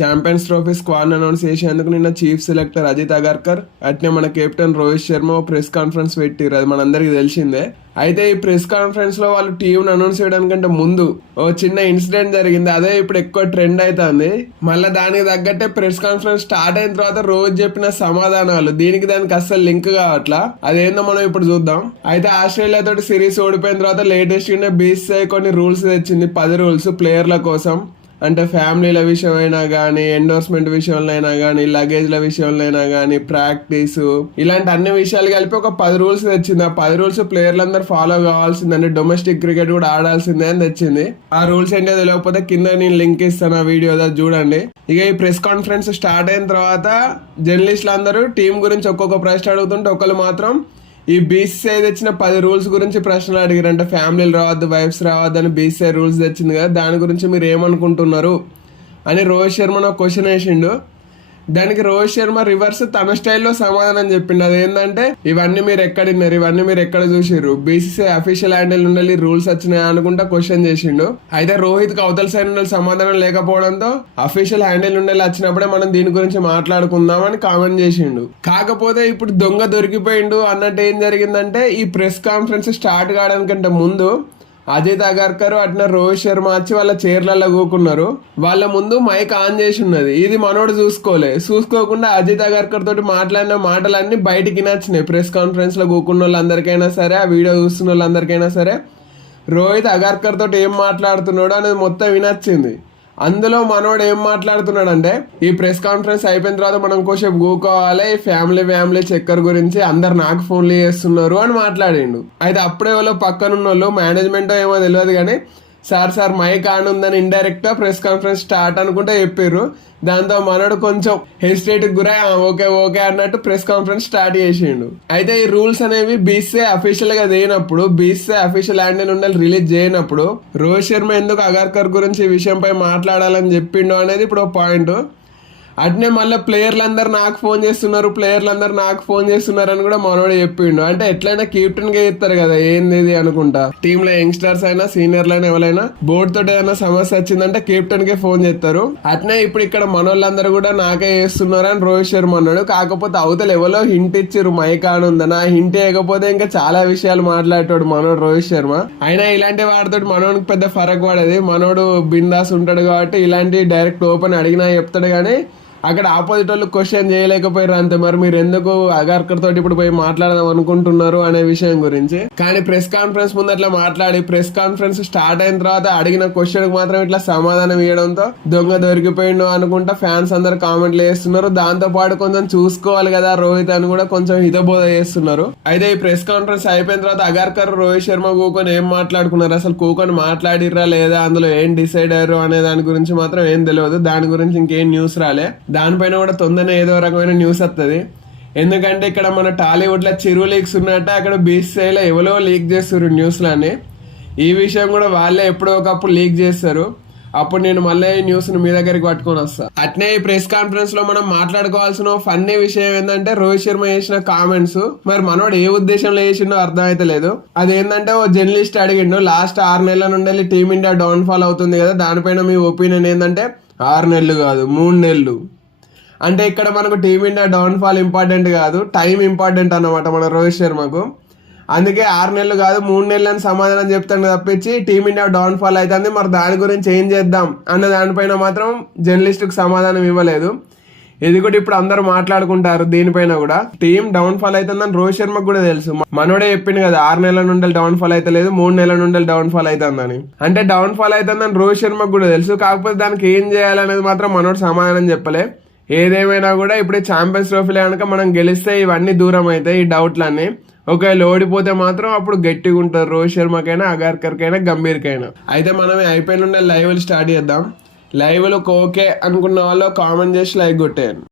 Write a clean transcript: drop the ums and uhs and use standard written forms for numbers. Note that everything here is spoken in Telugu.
ఛాంపియన్స్ ట్రోఫీ స్క్వాడ్ అనౌన్స్ చేసేందుకు నిన్న చీఫ్ సెలెక్టర్ అజిత్ అగర్కర్ అట్నే మన captain Rohit Sharma press conference పెట్టిర్రు. అది మనందరికి తెలిసిందే. అయితే ఈ ప్రెస్ కాన్ఫరెన్స్ లో వాళ్ళు టీం అనౌన్స్ చేయడానికంటే ముందు ఓ చిన్న ఇన్సిడెంట్ జరిగింది. అదే ఇప్పుడు ఎక్కువ ట్రెండ్ అవుతుంది. మళ్ళీ దానికి తగ్గట్టే ప్రెస్ కాన్ఫరెన్స్ స్టార్ట్ అయిన తర్వాత రోజు చెప్పిన సమాధానాలు దానికి అస్సలు లింక్ కావట్లా. అదేందో మనం ఇప్పుడు చూద్దాం. అయితే ఆస్ట్రేలియా తోటి సిరీస్ ఓడిపోయిన తర్వాత లేటెస్ట్ గా BCCI కొన్ని రూల్స్ తెచ్చింది. 10 రూల్స్ ప్లేయర్ల కోసం. అంటే ఫ్యామిలీల విషయమైనా కానీ, ఎండోర్స్మెంట్ విషయంలో అయినా కానీ, లగేజ్ల విషయంలో అయినా కానీ, ప్రాక్టీస్ ఇలాంటి అన్ని విషయాలు కలిపి ఒక 10 రూల్స్ తెచ్చింది. ఆ 10 రూల్స్ ప్లేయర్లందరూ ఫాలో కావాల్సిందే. అంటే డొమెస్టిక్ క్రికెట్ కూడా ఆడాల్సిందే అని తెచ్చింది. ఆ రూల్స్ ఏంటో తెలియకపోతే కింద నేను లింక్ ఇస్తాను, ఆ వీడియో చూడండి. ఇక ఈ ప్రెస్ కాన్ఫరెన్స్ స్టార్ట్ అయిన తర్వాత జర్నలిస్టులు అందరూ టీం గురించి ఒక్కొక్క ప్రశ్న అడుగుతుంటే ఒకళ్ళు మాత్రం ఈ BCCI తెచ్చిన 10 రూల్స్ గురించి ప్రశ్నలు అడిగారు. అంటే ఫ్యామిలీలు రావద్దు, వైఫ్స్ రావద్దు అని BCCI రూల్స్ తెచ్చింది కదా, దాని గురించి మీరు ఏమనుకుంటున్నారు అని రోహిత్ శర్మ ఒక క్వశ్చన్ వేసిండు. దానికి రోహిత్ శర్మ రివర్స్ తన స్టైల్లో సమాధానం చెప్పిండు. అదేంటంటే ఇవన్నీ మీరు ఎక్కడ విన్నారు, ఇవన్నీ మీరు ఎక్కడ చూసిర్రు, BCCI అఫీషియల్ హ్యాండిల్ నుండి రూల్స్ వచ్చినాయి అనుకుంటా క్వశ్చన్ చేసిండు. అయితే రోహిత్ కి అవతల సైడ్ నుండి సమాధానం లేకపోవడంతో అఫీషియల్ హ్యాండిల్ నుండి వచ్చినప్పుడే మనం దీని గురించి మాట్లాడుకుందాం అని కామెంట్ చేసిండు. కాకపోతే ఇప్పుడు దొంగ దొరికిపోయిండు అన్నట్టు ఏం జరిగిందంటే ఈ ప్రెస్ కాన్ఫరెన్స్ స్టార్ట్ కావడానికంటే ముందు అజిత్ అగర్కర్ అట్లా రోహిత్ శర్మ వచ్చి వాళ్ళ చైర్లలో కూకున్నారు. వాళ్ళ ముందు మైక్ ఆన్ చేసి ఉన్నది. ఇది మనోడు చూసుకోకుండా అజిత్ అగర్కర్ తోటి మాట్లాడిన మాటలన్నీ బయటికి నచ్చినాయి. ప్రెస్ కాన్ఫరెన్స్ లో కూకున్న వాళ్ళందరికైనా సరే, ఆ వీడియో చూస్తున్న వాళ్ళందరికైనా సరే రోహిత్ అగర్కర్ తోటి ఏం మాట్లాడుతున్నాడో అనేది మొత్తం వినొచ్చింది. అందులో మనోడు ఏం మాట్లాడుతున్నాడు అంటే, ఈ ప్రెస్ కాన్ఫరెన్స్ అయిపోయిన తర్వాత మనం కోసేపు కూకోవాలి, ఫ్యామిలీ చక్కర్ గురించి అందరు నాకు ఫోన్లు చేస్తున్నారు అని మాట్లాడిండు. అయితే అప్పుడే వాళ్ళు పక్కనున్న వాళ్ళు మేనేజ్మెంట్ ఏమో తెలియదు కానీ సార్ మైక్ ఆన్ ఉందని ఇండైరెక్ట్ గా ప్రెస్ కాన్ఫరెన్స్ స్టార్ట్ అనుకుంటే చెప్పారు. దాంతో మనోడు కొంచెం హెసిటేట్ గురై ఓకే అన్నట్టు ప్రెస్ కాన్ఫరెన్స్ స్టార్ట్ చేసిండు. అయితే ఈ రూల్స్ అనేవి BCCI అఫీషియల్ గా చేయనప్పుడు, BCCI అఫీషియల్ హ్యాండిల్ నుండి రిలీజ్ చేయనప్పుడు రోహిత్ శర్మ ఎందుకు అగర్కర్ గురించి ఈ విషయంపై మాట్లాడాలని చెప్పిండు అనేది ఇప్పుడు పాయింట్. అట్నే మళ్ళీ ప్లేయర్లందరూ నాకు ఫోన్ చేస్తున్నారు అని కూడా మనోడు చెప్పిండు. అంటే ఎట్లయినా కెప్టెన్ గా చెప్తారు కదా ఏంది ఇది అనుకుంటా. టీమ్ లో యంగ్స్టర్స్ అయినా సీనియర్లు అయినా ఎవరైనా బోర్డు తోటి ఏదైనా సమస్య వచ్చిందంటే కెప్టెన్ కే ఫోన్ చేస్తారు. అట్నే ఇప్పుడు ఇక్కడ మనోళ్ళందరూ కూడా నాకే చేస్తున్నారు అని రోహిత్ శర్మ అన్నాడు. కాకపోతే అవతల ఎవరో హింట్ ఇచ్చారు మైక్ ఆన్ ఉందని. ఆ హింట్ వేయకపోతే ఇంకా చాలా విషయాలు మాట్లాడతాడు మనోడు రోహిత్ శర్మ. అయినా ఇలాంటి వాడితోటి మనోడికి పెద్ద ఫరక్ పడేది. మనోడు బిందాస్ ఉంటాడు కాబట్టి ఇలాంటి డైరెక్ట్ ఓపెన్ అడిగినా చెప్తాడు కానీ అక్కడ ఆపోజిట్ వాళ్ళు క్వశ్చన్ చేయలేకపోయారు అంతే. మరి మీరు ఎందుకు అగర్కర్ తోటి ఇప్పుడు పోయి మాట్లాడదాం అనుకుంటున్నారు అనే విషయం గురించి. కానీ ప్రెస్ కాన్ఫరెన్స్ ముందు అట్లా మాట్లాడి ప్రెస్ కాన్ఫరెన్స్ స్టార్ట్ అయిన తర్వాత అడిగిన క్వశ్చన్ కి మాత్రం ఇట్లా సమాధానం ఇవ్వడంతో దొంగ దొరికిపోయిండు అనుకుంటా ఫ్యాన్స్ అందరు కామెంట్లు చేస్తున్నారు. దాంతో పాటు కొంచెం చూసుకోవాలి కదా రోహిత్ అని కూడా కొంచెం హితబోధ చేస్తున్నారు. అయితే ఈ ప్రెస్ కాన్ఫరెన్స్ అయిపోయిన తర్వాత అగర్కర్ రోహిత్ శర్మ కూకొని ఏం మాట్లాడుకున్నారు, అసలు కూకొని మాట్లాడిర్రా లేదా, అందులో ఏం డిసైడ్ అయ్యారు అనే దాని గురించి మాత్రం ఏం తెలియదు. దాని గురించి ఇంకేం న్యూస్ రాలే. దానిపైన కూడా తొందరనే ఏదో రకమైన న్యూస్ వస్తుంది. ఎందుకంటే ఇక్కడ మన టాలీవుడ్ లో చిరు లీక్స్ ఉన్నట్టే అక్కడ BCCIలో ఎవరో లీక్ చేస్తారు న్యూస్లని. ఈ విషయం కూడా వాళ్ళే ఎప్పుడో ఒకప్పుడు లీక్ చేస్తారు. అప్పుడు నేను మళ్ళీ ఈ న్యూస్ మీ దగ్గరికి పట్టుకొని వస్తా. అట్నే ఈ ప్రెస్ కాన్ఫరెన్స్ లో మనం మాట్లాడుకోవాల్సిన ఫన్నీ విషయం ఏంటంటే రోహిత్ శర్మ చేసిన కామెంట్స్. మరి మనోడు ఏ ఉద్దేశంలో చేసిండో అర్థం అయితే లేదు. అదేంటంటే ఓ జర్నలిస్ట్ అడిగిండు, లాస్ట్ 6 నెలల నుండి టీమిండియా డౌన్ ఫాల్ అవుతుంది కదా, దానిపైన మీ ఒపీనియన్ ఏంటంటే 6 నెలలు కాదు 3 నెలలు. అంటే ఇక్కడ మనకు టీమిండియా డౌన్ ఫాల్ ఇంపార్టెంట్ కాదు, టైం ఇంపార్టెంట్ అన్నమాట మన రోహిత్ శర్మకు. అందుకే 6 నెలలు కాదు 3 నెలలు అని సమాధానం చెప్తాను తప్పించి టీమిండియా డౌన్ ఫాల్ అవుతుంది మరి దాని గురించి ఏం చేద్దాం అన్న దానిపైన మాత్రం జర్నలిస్టుకు సమాధానం ఇవ్వలేదు. ఇది కూడా ఇప్పుడు అందరూ మాట్లాడుకుంటారు దీనిపైన కూడా. టీం డౌన్ ఫాల్ అవుతుందని రోహిత్ శర్మకు కూడా తెలుసు. మనోడే చెప్పింది కదా 6 నెలల నుండి డౌన్ ఫాల్ అయితే లేదు, 3 నెలల నుండి డౌన్ ఫాల్ అవుతుందని. అంటే డౌన్ ఫాల్ అవుతుందని రోహిత్ శర్మకు కూడా తెలుసు. కాకపోతే దానికి ఏం చేయాలనేది మాత్రం మనోడు సమాధానం చెప్పలే. ఏదేమైనా కూడా ఇప్పుడు ఛాంపియన్స్ ట్రోఫీలో కనుక మనం గెలిస్తే ఇవన్నీ దూరం అవుతాయి, ఈ డౌట్లన్నీ. ఒకవేళ ఓడిపోతే మాత్రం అప్పుడు గట్టిగా ఉంటారు రోహిత్ శర్మకైనా, అగర్కర్కైనా, గంభీర్కైనా. అయితే మనం అయిపోయిన లైవ్లు స్టార్ట్ చేద్దాం. లైవ్లు ఓకే అనుకున్న వాళ్ళు కామెంట్ చేసి లైక్ కొట్టేయండి.